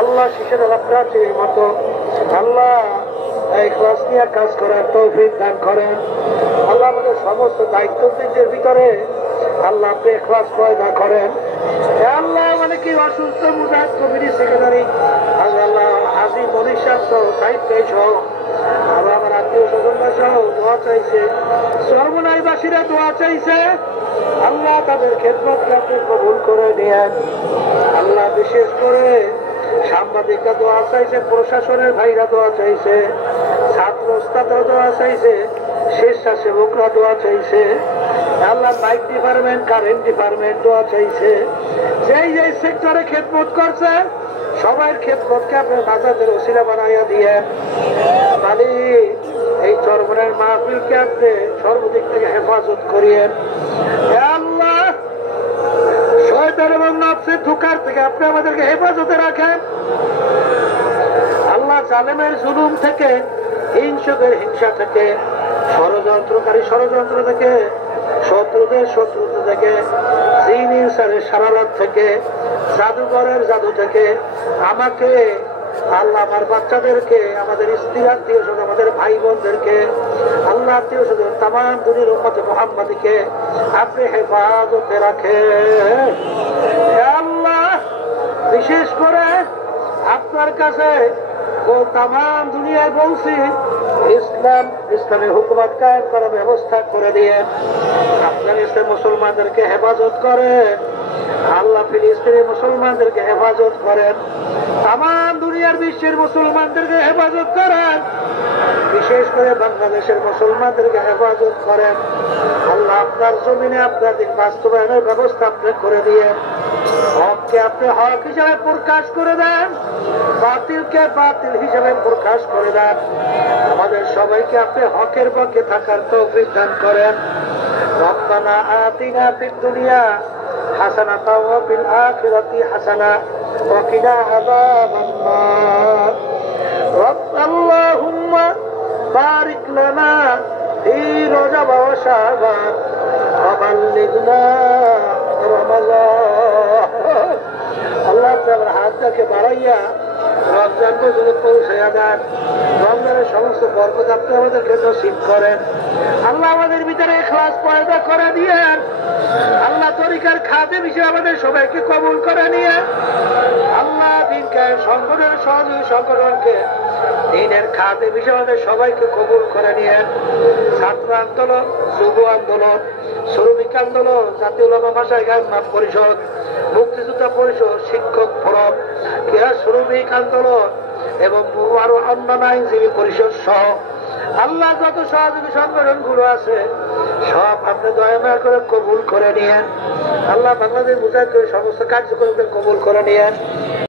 আল্লাহ শিশের প্রাচীর মতো আল্লাহ ইখলাস নিয়ে কাজ করার তৌফিক দান করেন। আল্লাহ আমাদের সমস্ত দায়িত্বদের ভিতরে আল্লাহ আপনি ইখলাস পয়দা করেন। আল্লাহ মানে কি অসুস্থ মুজাহিদ কমিটি সেক্রেটারি আল্লাহ হাজি মনীষার সহ সাহিত্য সহ আল্লাহ আমার আত্মীয় স্বজনরা সহ দোয়া চাইছে, সর্বনাইবাসীরা দোয়া চাইছে। আল্লাহ তাদের খেদমতকে আপনি কবুল করে নেন। আল্লাহ বিশেষ করে সাংবাদিকরা দোয়া চাইছে, প্রশাসনের ভাইরা দোয়া চাইছে, ছাত্র ওস্তাদরা দোয়া চাইছে, স্বেচ্ছাসেবকরা দোয়া চাইছে। আল্লাহ মাইক ডিপার্টমেন্ট, কারেন্ট ডিপার্টমেন্ট দোয়া চাইছে। যেই যেই সেক্টরে খেদমত করছে সবাই খেদমতকে আপনার নাজাতের ওসিলা বানাইয়া দিয়ে মালিক এই চরমনের মাহফিলকে আপনি সর্বদিক থেকে হেফাজত করিয়েন। আল্লাহ শয়তান এবং নফসের ধোঁকার থেকে আপনি আমাদেরকে হেফাজতে রাখেন। আল্লাহ জালেমের জুলুম থেকে, হিংসুকের হিংসা থেকে, ষড়যন্ত্রকারী ষড়যন্ত্র থেকে, শত্রুদের শত্রুতা থেকে, জিন ইনসানের সারারাত থেকে, জাদুঘরের জাদু থেকে আমাকে আল্লাহ আমার বাচ্চাদেরকে, আমাদের স্ত্রী আত্মীয় স্বজন, আমাদের ভাই বোনদেরকে, আল্লাহ আত্মীয় স্বজন তাম দুনিয়ার উম্মতে মুহাম্মাদীকে আপনি হেফাজতে রাখেন। আল্লাহ বিশেষ করে আপনার কাছে ও তাম দুনিয়ায় বলছি ইসলামের হুকুমত কায়েম করার ব্যবস্থা করে দিয়ে আফগানিস্তান মুসলমানদেরকে হেফাজত করেন। আল্লাহ ফিলিস্তিনের মুসলমানদেরকে হেফাজত করেন। তাম দুনিয়ার বিশ্বের মুসলমানদেরকে হেফাজত করেন। বিশেষ করে বাংলাদেশের মুসলমানদেরকে হেফাজত করেন। আল্লাহ আপনার জমিনে আপনার দিন বাস্তবায়নের ব্যবস্থা আপনি করে দিয়ে হককে আপনি হক হিসাবে প্রকাশ করে দেন, বাতিলকে বাতিল হিসাবে প্রকাশ করে দেন। আমাদের সবাইকে আপনি হকের পক্ষে থাকার তৌফিক দান করেন। রব্বানা আতিনা ফিদ দুনিয়া হাসানাতাও ওয়া ফিল আখিরাতি হাসানা ওয়া কিনা আযাবান নার। আল্লাহুম্মা বারিক লানা ফি রজব ওয়া শাবান ওয়া বাল্লিগনা রমাদান। আল্লাহ তাআলা হাতটাকে বাড়াইয়া রমজান পর্যন্ত পৌঁছাইয়া দেন। রমজানের সমস্ত বরকত আপনি আমাদেরকে নসিব করেন। আল্লাহ আমাদের ভিতরে ইখলাস পয়দা করে দিয়েন। আল্লাহ তরিকার খাদেম হিসেবে আমাদের সবাইকে কবুল করে নিয়ে আল্লাহ দিনকে সংগঠনের সহযোগী সংগঠনকে দিনের খাদেম হিসেবে আমাদের সবাইকে কবুল করে নিয়েন। ছাত্র আন্দোলন, যুব আন্দোলন, শ্রমিক আন্দোলন, জাতীয় উলামা মাশায়েখ পরিষদ, মুক্তিযোদ্ধা পরিষদ, শিক্ষক ফোরাম, ক্রীড়া শ্রমিক আন্দোলন এবং আরো অন্যান্য আইনজীবী পরিষদ সহ আল্লাহ যত সহযোগী সংগঠন গুলো আছে সব আপনি দয়া করে কবুল করে নিয়েন। আল্লাহ বাংলাদেশ মুজাহিদ সমস্ত কার্যক্রমকে কবুল করে নিয়েন।